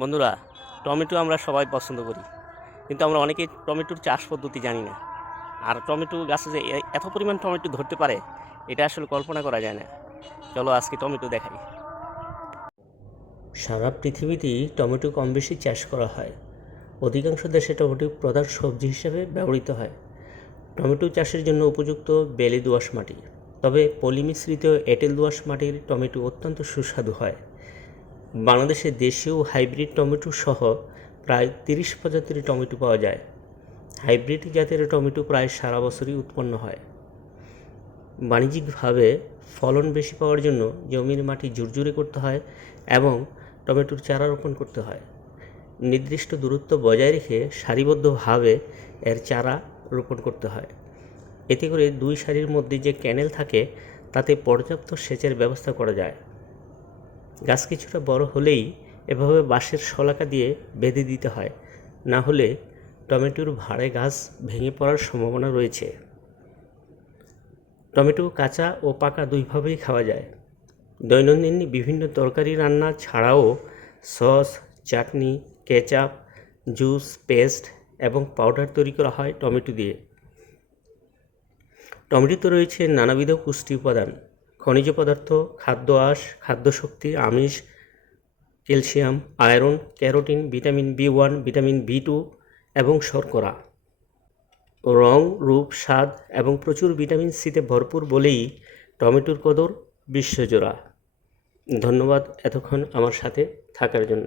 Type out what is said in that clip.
বন্ধুরা, টমেটো আমরা সবাই পছন্দ করি, কিন্তু আমরা অনেকেই টমেটোর চাষ পদ্ধতি জানি না। আর টমেটো গাছে যে এত পরিমাণ টমেটো ধরতে পারে, এটা আসলে কল্পনা করা যায় না। চলো আজকে টমেটো দেখাই। সারা পৃথিবীতেই টমেটো কম বেশি চাষ করা হয়। অধিকাংশ দেশে টমেটো প্রধান সবজি হিসেবে ব্যবহৃত হয়। টমেটো চাষের জন্য উপযুক্ত বেলে দোআঁশ মাটি, তবে পলিমিশ্রিত এঁটেল দোআঁশ মাটির টমেটো অত্যন্ত সুস্বাদু হয়। বাংলাদেশে দেশীয় হাইব্রিড টমেটো সহ প্রায় 30 প্রজাতির টমেটো পাওয়া যায়। হাইব্রিড জাতের টমেটো প্রায় সারা বছরই উৎপন্ন হয়। বাণিজ্যিকভাবে ফলন বেশি পাওয়ার জন্য জমির মাটি ঝুরঝুরে করতে হয় এবং টমেটোর চারা রোপণ করতে হয়। নির্দিষ্ট দূরত্ব বজায় রেখে সারিবদ্ধভাবে এর চারা রোপণ করতে হয়। এতে করে দুই সারির মধ্যে যে ক্যানেল থাকে তাতে পর্যাপ্ত সেচের ব্যবস্থা করা যায়। গাছ কিছুটা বড় হলেই এভাবে বাঁশের শলাকা দিয়ে বেঁধে দিতে হয়, না হলে টমেটোর ভাড়ে গাছ ভেঙে পড়ার সম্ভাবনা রয়েছে। টমেটো কাঁচা ও পাকা দুইভাবেই খাওয়া যায়। দৈনন্দিন বিভিন্ন তরকারি রান্না ছাড়াও সস, চাটনি, কেচাপ, জুস, পেস্ট এবং পাউডার তৈরি করা হয় টমেটো দিয়ে। টমেটোতে রয়েছে নানাবিধ পুষ্টি উপাদান, খনিজ পদার্থ, খাদ্য আঁশ, খাদ্যশক্তি, আমিষ, calcium, iron, carotene, vitamin B one, vitamin B two এবং শর্করা। রং, রূপ, স্বাদ এবং প্রচুর ভিটামিন সিতে ভরপুর বলেই টমেটোর কদর বিশ্বজোড়া। ধন্যবাদ এতক্ষণ আমার সাথে থাকার জন্য।